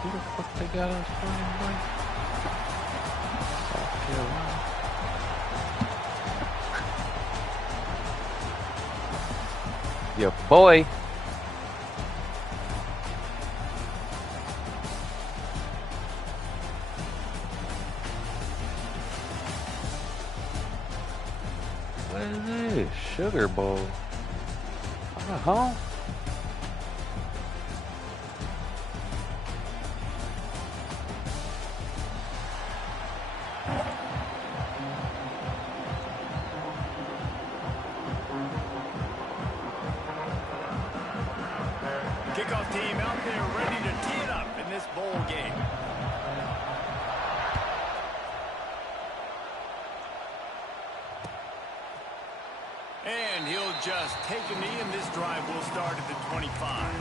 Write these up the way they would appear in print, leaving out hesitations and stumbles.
Who the fuck they got us playing, boy? South Carolina. Your boy. What is this? Sugar Bowl. Home? Kickoff team out there ready to tee it up in this bowl game. And he'll just take a knee, and this drive will start at the 25.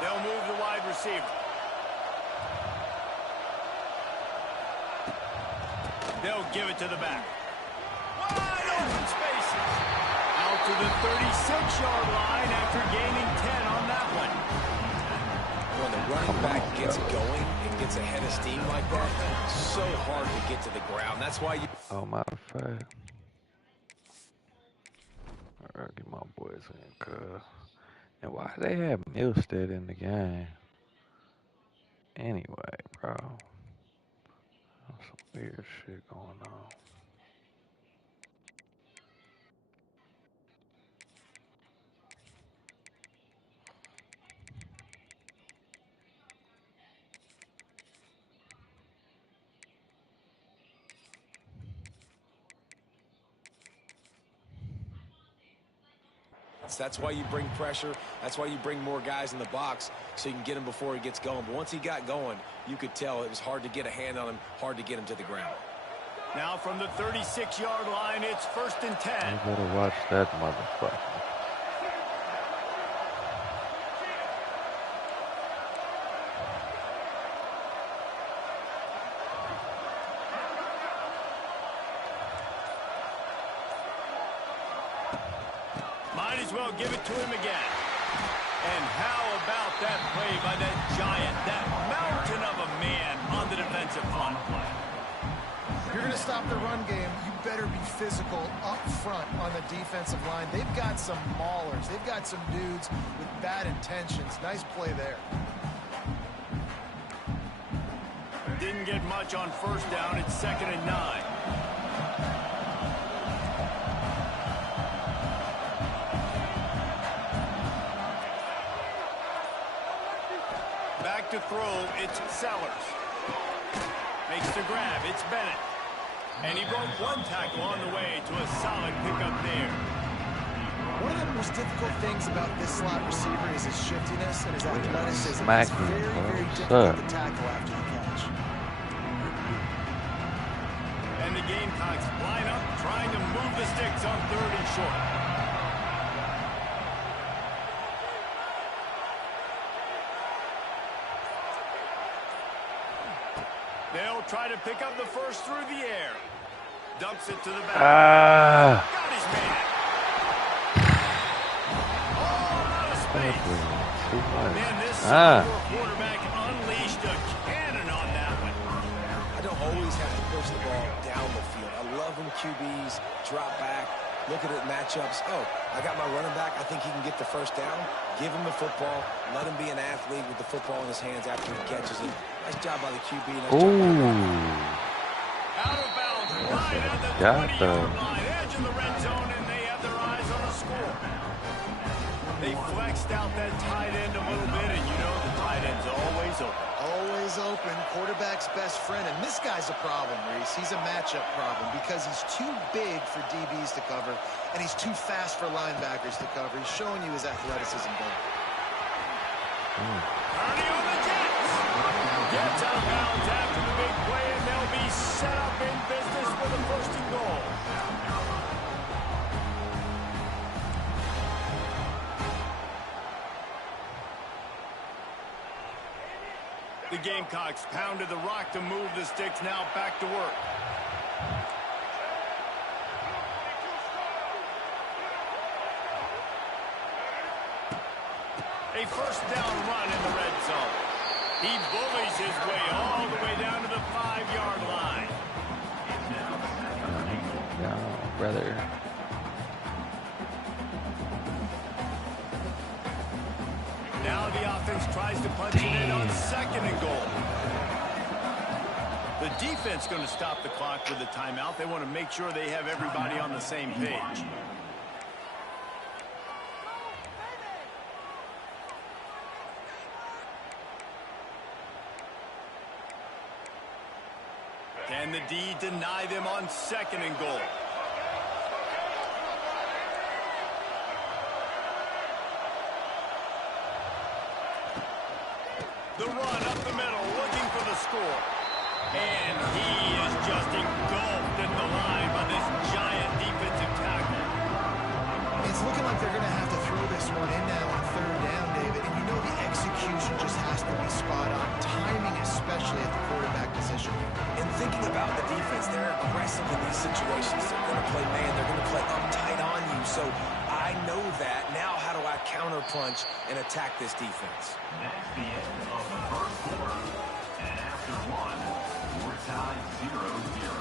They'll move the wide receiver. They'll give it to the back. Wide open spaces. Out to the 36-yard line after gaining 10 on that one. When the running back gets going and gets ahead of steam like that, it's so hard to get to the ground. That's why you... Oh, matter of fact. Alright, get my boys in, cuz. And why they have Milstead in the game? Anyway, bro. Some weird shit going on. That's why you bring pressure. That's why you bring more guys in the box so you can get him before he gets going. But once he got going, you could tell it was hard to get a hand on him, hard to get him to the ground. Now from the 36-yard line, it's 1st and 10. You better watch that motherfucker. Might as well give it to him again. And how about that play by that giant, that mountain of a man on the defensive front? If you're going to stop the run game, you better be physical up front on the defensive line. They've got some maulers. They've got some dudes with bad intentions. Nice play there. Didn't get much on 1st down. It's 2nd and 9. Back to throw, it's Sellers. Makes the grab, it's Bennett. And he broke one tackle on the way to a solid pickup there. One of the most difficult things about this slot receiver is his shiftiness and his athleticism. Smack It's him, very, bro. very What's difficult up? to tackle after the catch. And the Gamecocks line up, trying to move the sticks on 3rd and short. They'll try to pick up the first through the air. Dumps it to the back. Got his man. Oh, out of space. Man, this quarterback unleashed a cannon on that one. I don't always have to push the ball down the field. I love when QBs drop back, look at it matchups. Oh, I got my running back. I think he can get the 1st down. Give him the football. Let him be an athlete with the football in his hands after he catches it. Nice job by the QB. Nice job by the out of bounds, right at the 20-yard line, edge of the red zone, and they have their eyes on a score. They flexed out that tight end a little bit, and you know the tight end's always open. Always open, quarterback's best friend. And this guy's a problem, Reese. He's a matchup problem because he's too big for DBs to cover, and he's too fast for linebackers to cover. He's showing you his athleticism there. Ernie on the Jets. Gets out of bounds after the big play, and they'll be set up in business with a 1st and goal. The The Gamecocks pounded the rock to move the sticks. Now back to work. A first down run in the red zone. He bullies his way all the way down to the 5-yard line. No, brother. Now the offense tries to punch it in on 2nd and goal. The defense going to stop the clock with a timeout. They want to make sure they have everybody on the same page. Can the D deny them on 2nd and goal? The run up the middle, looking for the score. And he is just engulfed in the line by this giant defensive tackle. It's looking like they're going to have to throw this one in now on 3rd down, David. And you know the execution just has to be spot on. Timing, especially at the quarterback position. And thinking about the defense, they're aggressive in these situations. They're going to play man. They're going to play up tight on you. So I know that. Now how do I counterpunch and attack this defense? That's the end of the first quarter. And after one, we're tied 0-0.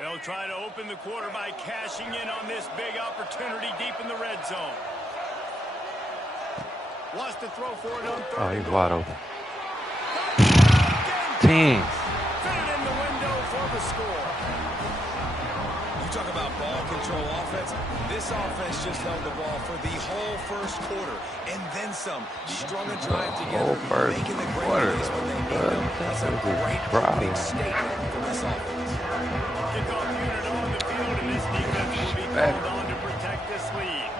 They'll try to open the quarter by cashing in on this big opportunity deep in the red zone. Wants to throw for it on 3rd. Oh, he's wide open. 10. Fit it in the window for the score. You talk about ball control offense. This offense just held the ball for the whole first quarter and then some. Strung a drive together, making the great plays when they need them. That's a great big statement from this offense. Kickoff unit on the field, and this defense will be called on to protect this lead.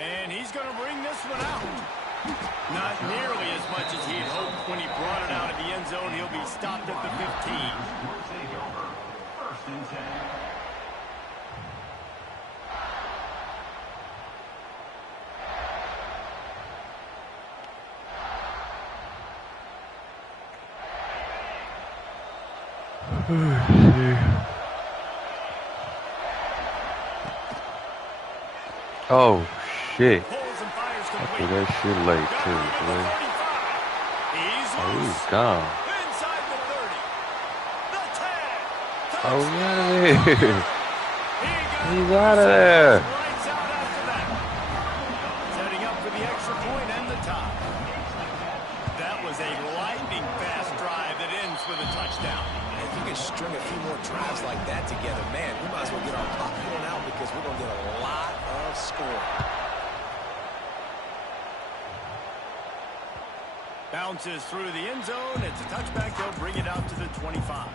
And he's going to bring this one out. Not nearly as much as he'd hoped when he brought it out of the end zone. He'll be stopped at the 15. First and 10. Oh, shit. Pulls and fires I complete. threw that shit late, too, boy. He's Oh, loose. he's gone. Inside the 30. The 10. Oh, he's out of there. He got He's out of there. Lights out after that. Setting up for the extra point and the tie. That was a lightning fast drive that ends with a touchdown. If you can string a few more drives like that together, man, we might as well get our popcorn out because we're going to get a lot of score. Bounces through the end zone. It's a touchback. They'll bring it out to the 25.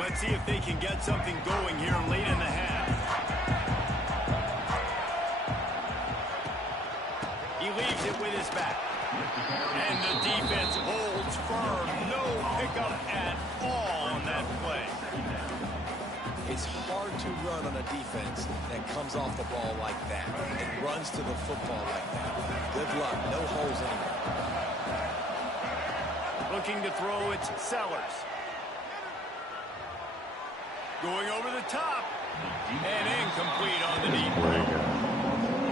Let's see if they can get something going here late in the half. He leaves it with his back. And the defense holds firm. No pickup at all on that play. It's hard to run on a defense that comes off the ball like that and runs to the football like that. Good luck. No holes anywhere. Looking to throw, it's Sellers. Going over the top. And incomplete on the deep ball.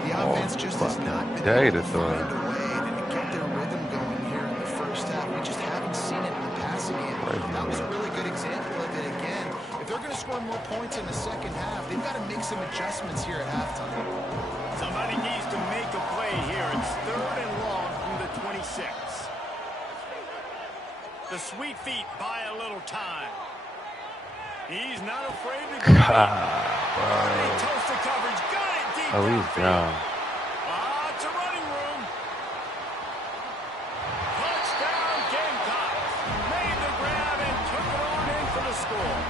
The offense just has not been able to find a way to get their rhythm going here in the first half. We just haven't seen it in the passing game. That was a really good example of it again. If they're going to score more points in the second half, they've got to make some adjustments here at halftime. Somebody needs to make a play here. It's 3rd and long from the 26. The sweet feet buy a little time. He's not afraid to go deep. They God, toast the coverage. Got it deep bro. Oh, he's downfield. down. It's a running room. Touchdown Gamecocks. Made the grab and took it on in for the score.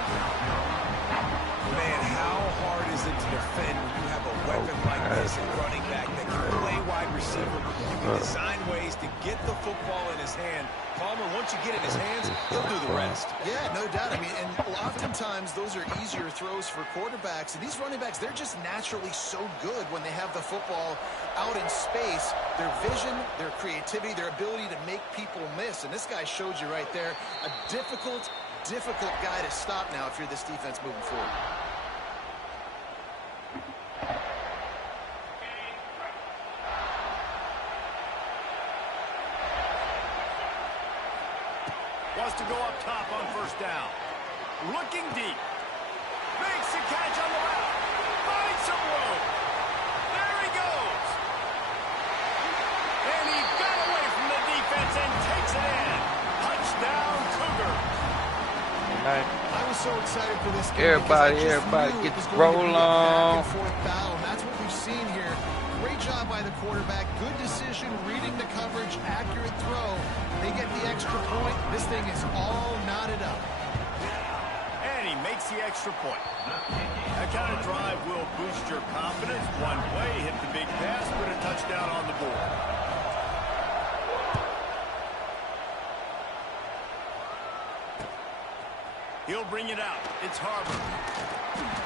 Man, how hard is it to defend when you have a weapon like this at running back that can play wide receiver? You can design ways to get the football in his hand. Palmer, once you get it in his hands, he'll do the rest. Yeah, no doubt. I mean, and oftentimes those are easier throws for quarterbacks. And these running backs, they're just naturally so good when they have the football out in space. Their vision, their creativity, their ability to make people miss. And this guy showed you right there, a difficult guy to stop now if you're this defense moving forward. Wants to go up top on first down. Looking deep. Makes the catch on the route. Finds some room. There he goes. And he got away from the defense and takes it in. Touchdown Cougar. I was so excited for this game. Everybody get the roll on. Back and forth battle, and that's what we've seen here. Great job by the quarterback. Good decision, reading the coverage, accurate throw. They get the extra point. This thing is all knotted up. And he makes the extra point. That kind of drive will boost your confidence. One play, hit the big pass, put a touchdown on the board. He'll bring it out. It's Harbour.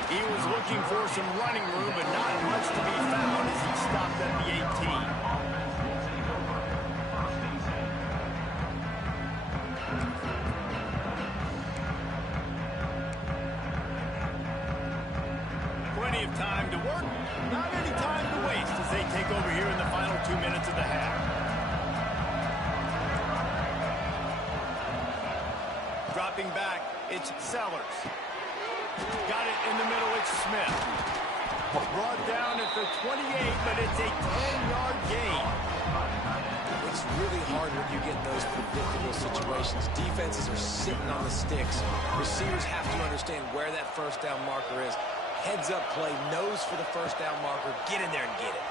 He was looking for some running room, but not much to be found as he stopped at the 18. Plenty of time to work. Not any time to waste as they take over here in the final 2 minutes of the half. Dropping back, it's Sellers. Got it in the middle, it's Smith. Brought down at the 28, but it's a 10-yard gain. It's really hard when you get in those predictable situations. Defenses are sitting on the sticks. Receivers have to understand where that first down marker is. Heads up play, nose for the first down marker. Get in there and get it.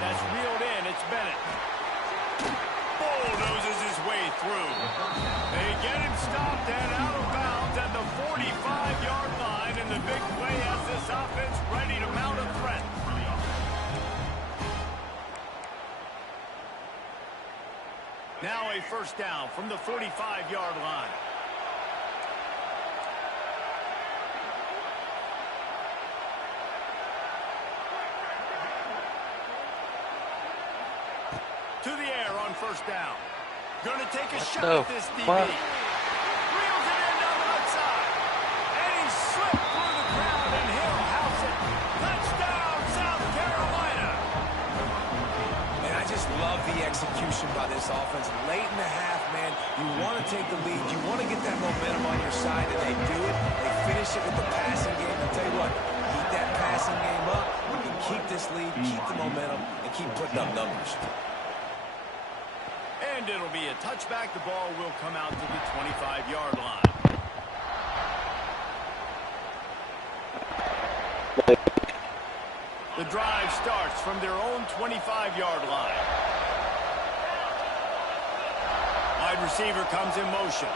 That's reeled in, it's Bennett. Bulldozes his way through. They get him stopped and out of bounds at the 45-yard line, and the big play has this offense ready to mount a threat. Now a first down from the 45-yard line. To the air on first down. Gonna take a shot at this DB. Reels it in down the outside. And he slipped through the crowd, and he'll house it. Touchdown, South Carolina. And I just love the execution by this offense. Late in the half, man, you want to take the lead. You want to get that momentum on your side, and they do it. They finish it with the passing game. I'll tell you what, keep that passing game up. You can keep this lead, keep the momentum, and keep putting up numbers. And it'll be a touchback. The ball will come out to the 25-yard line. The drive starts from their own 25-yard line. Wide receiver comes in motion.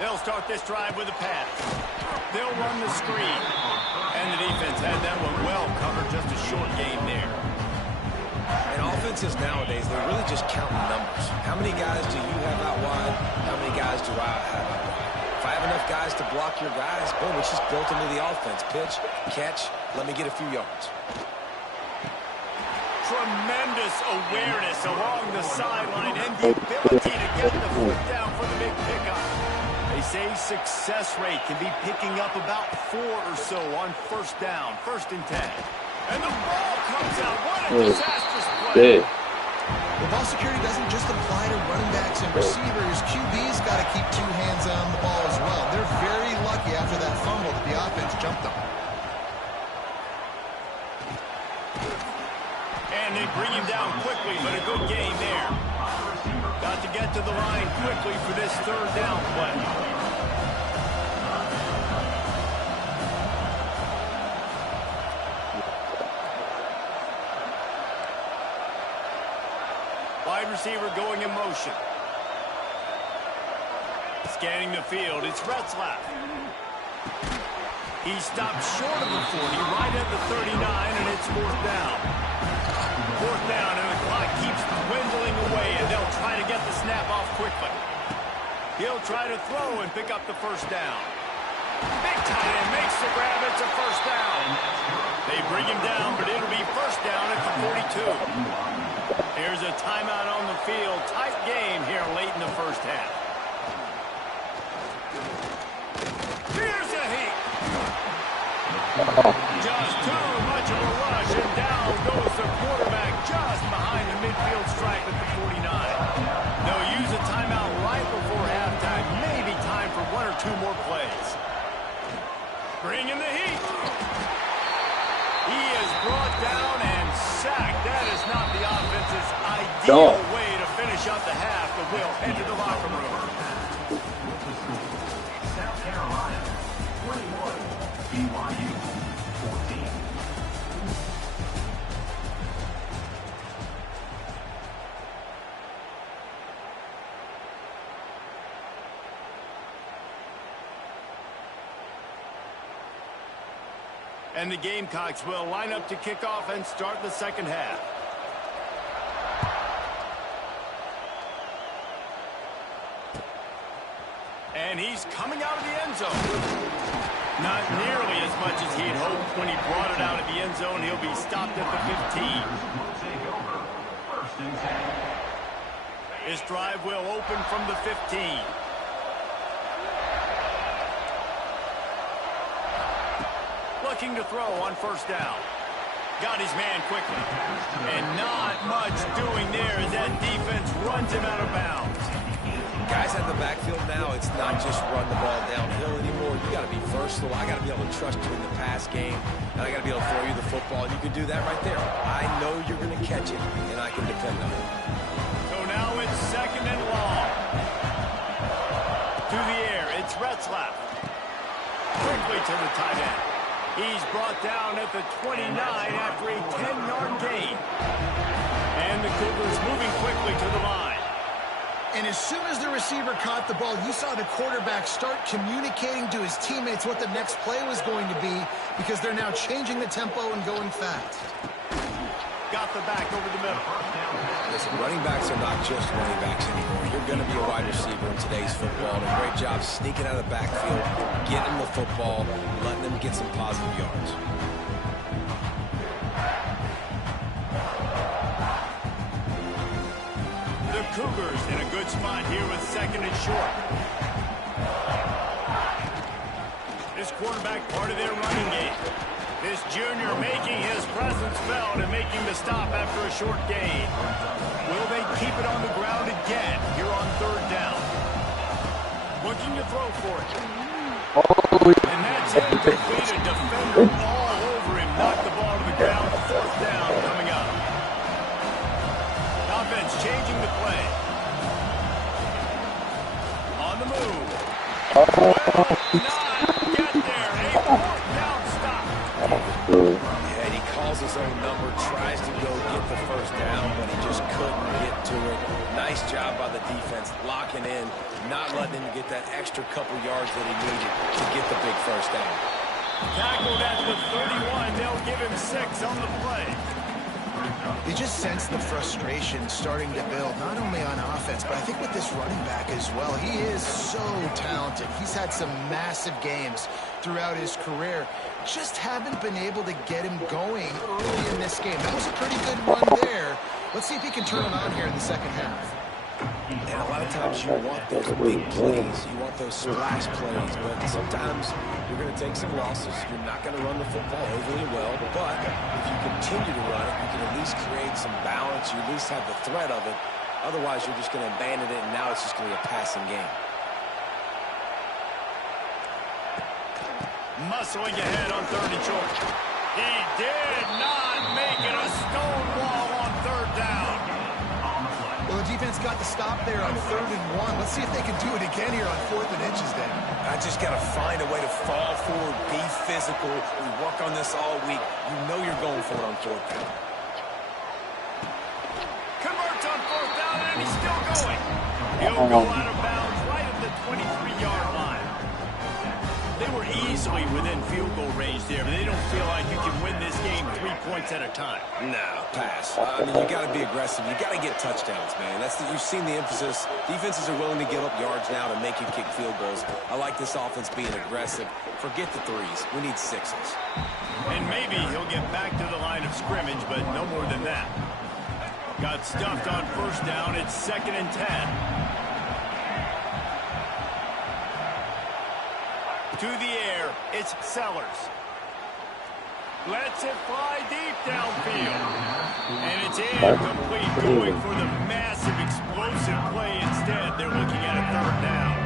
They'll start this drive with a pass. They'll run the screen. And the defense had that one well covered. Just a short game there. And offenses nowadays, they're really just counting numbers. How many guys do you have out wide? How many guys do I have out wide? If I have enough guys to block your guys, boom, it's just built into the offense. Pitch, catch, let me get a few yards. Tremendous awareness along the sideline and the ability to get the foot down for the big pickup. They say success rate can be picking up about 4 or so on first down, 1st and 10. And the ball comes out. What a disastrous play. Well, ball security doesn't just apply to running backs and receivers. QB's got to keep 2 hands on the ball as well. They're very lucky after that fumble that the offense jumped them. And bring him down quickly, but a good game there. Got to get to the line quickly for this third down play. Wide receiver going in motion. Scanning the field, it's Retzlaff. He stopped short of the 40, right at the 39, and it's fourth down. Fourth down, and the clock keeps dwindling away, and they'll try to get the snap off quickly. He'll try to throw and pick up the first down. Big tight end makes the grab. It's a first down. They bring him down, but it'll be first down at the 42. Here's a timeout on the field. Tight game here late in the first half. Here's a heat. Just too much of a rush, and down goes the quarterback just behind the midfield stripe at the 49. They'll use a timeout right before halftime. Maybe time for one or two more plays. Bring in the heat. He is brought down and sacked. That is not the offense's ideal way to finish up the half, but we'll head to the locker room. South Carolina, 21. BYU, 14. And the Gamecocks will line up to kick off and start the second half. And he's coming out of the end zone. Not nearly as much as he'd hoped when he brought it out of the end zone. He'll be stopped at the 15. This drive will open from the 15. Looking to throw on first down. Got his man quickly. And not much doing there as that defense runs him out of bounds. Guys at the backfield now, it's not just run the ball downhill anymore. You got to be versatile. I got to be able to trust you in the pass game, and I got to be able to throw you the football. And you can do that right there. I know you're going to catch it, and I can depend on it. So now it's second and long. To the air, it's Retzlaff. Quickly to the tight end. He's brought down at the 29 after a 10-yard gain. And the Cougars moving quickly to the line. And as soon as the receiver caught the ball, you saw the quarterback start communicating to his teammates what the next play was going to be, because they're now changing the tempo and going fast. Got the back over the middle. Listen, running backs are not just running backs anymore. You're going to be a wide receiver in today's football. And a great job sneaking out of the backfield, getting the football, letting them get some positive yards. The Cougars in a good spot here with second and short. This quarterback part of their running game. This junior making his presence felt and making the stop after a short gain. Will they keep it on the ground again here on third down? Looking to throw for it. And that's incomplete. A defender all over him. Knocked the ball to the ground. Fourth down coming up. Offense changing the play. On the move. Will not get there. A fourth down stop. Yeah, and he calls his own number, tries to go get the first down, but he just couldn't get to it. Nice job by the defense, locking in, not letting him get that extra couple yards that he needed to get the big first down. Tackled at the 31. They'll give him 6 on the play. You just sense the frustration starting to build, not only on offense, but I think with this running back as well. He is so talented. He's had some massive games throughout his career. Just haven't been able to get him going early in this game. That was a pretty good run there. Let's see if he can turn it on here in the second half. And a lot of times you want those big plays, you want those splash plays, but sometimes you're going to take some losses. You're not going to run the football overly well, but if you continue to run it, you can at least create some balance. You at least have the threat of it. Otherwise, you're just going to abandon it, and now it's just going to be a passing game. Muscling ahead on third and short. He did not make it a stone wall on third down. Well, the defense got the stop there on 3rd and 1. Let's see if they can do it again here on 4th and inches, Dave. I just got to find a way to fall forward, be physical. We work on this all week. You know you're going for it on 4th down. Converts on 4th down, and he's still going. He'll go out of bounds right at the 23-yard line. They were easily within field goal range there, but they don't feel like you can win this game 3 points at a time. No, pass. I mean, you got to be aggressive. You got to get touchdowns, man. You've seen the emphasis. Defenses are willing to give up yards now to make you kick field goals. I like this offense being aggressive. Forget the 3s. We need 6s. And maybe he'll get back to the line of scrimmage, but no more than that. Got stuffed on 1st down. It's 2nd and 10. To the air, it's Sellers. Lets it fly deep downfield. And it's incomplete, going for the massive explosive play instead. They're looking at a 3rd down.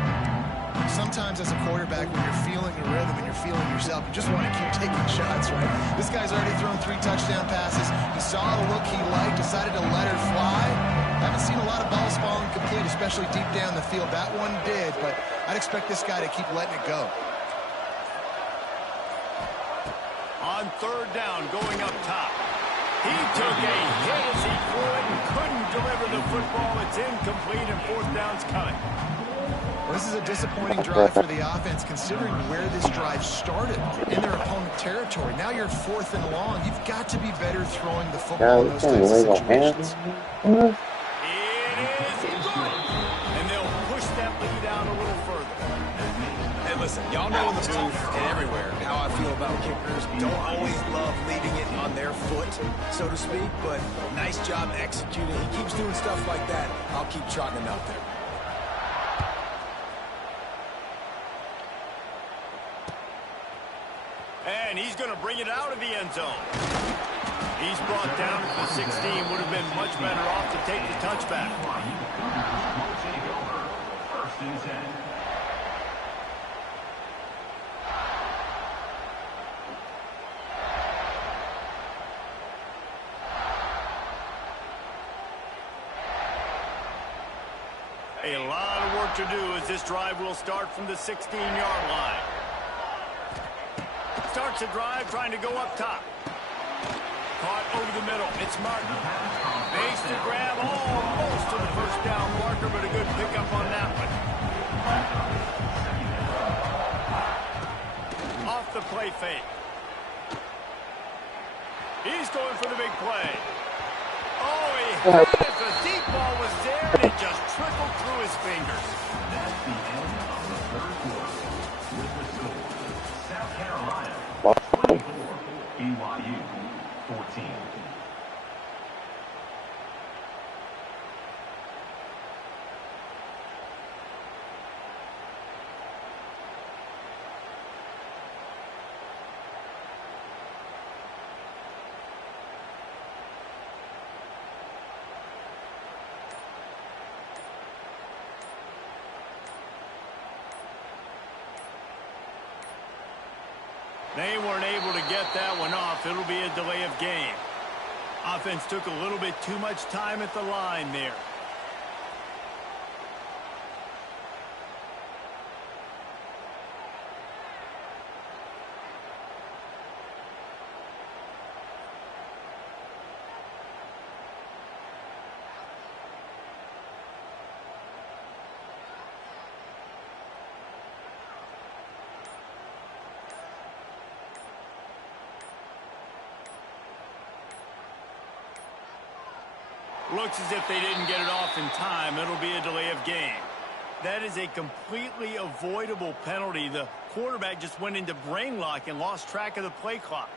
Sometimes as a quarterback, when you're feeling the rhythm and you're feeling yourself, you just want to keep taking shots, right? This guy's already thrown 3 touchdown passes. He saw the look he liked, decided to let her fly. Haven't seen a lot of balls falling complete, especially deep down the field. That one did, but I'd expect this guy to keep letting it go. On 3rd down, going up top. He took a hit as he threw it and couldn't deliver the football. It's incomplete, and 4th down's coming. Well, this is a disappointing drive for the offense, considering where this drive started, in their opponent territory. Now you're 4th and long. You've got to be better throwing the football in those types of situations. It is good. And they'll push that lead out a little further. Hey, listen, y'all know in the booth and everywhere how I feel about kickers. Don't always love leaving it on their foot, so to speak, but nice job executing. He keeps doing stuff like that. I'll keep trotting him out there. And he's going to bring it out of the end zone. He's brought down at the 16. Would have been much better off to take the touchback. Take over. 1st and 10. A lot of work to do as this drive will start from the 16-yard line. Starts the drive trying to go up top. Caught over the middle. It's Martin. Makes the grab almost to the 1st down marker, but a good pickup on that one. Off the play fake. He's going for the big play. Oh, he had it. The deep ball was there, and it just trickled through his fingers. That's the end of the 3rd quarter. With the score, South Carolina 24, BYU 14. They weren't able to get that one off. It'll be a delay of game. Offense took a little bit too much time at the line there. Looks as if they didn't get it off in time. It'll be a delay of game. That is a completely avoidable penalty. The quarterback just went into brain lock and lost track of the play clock.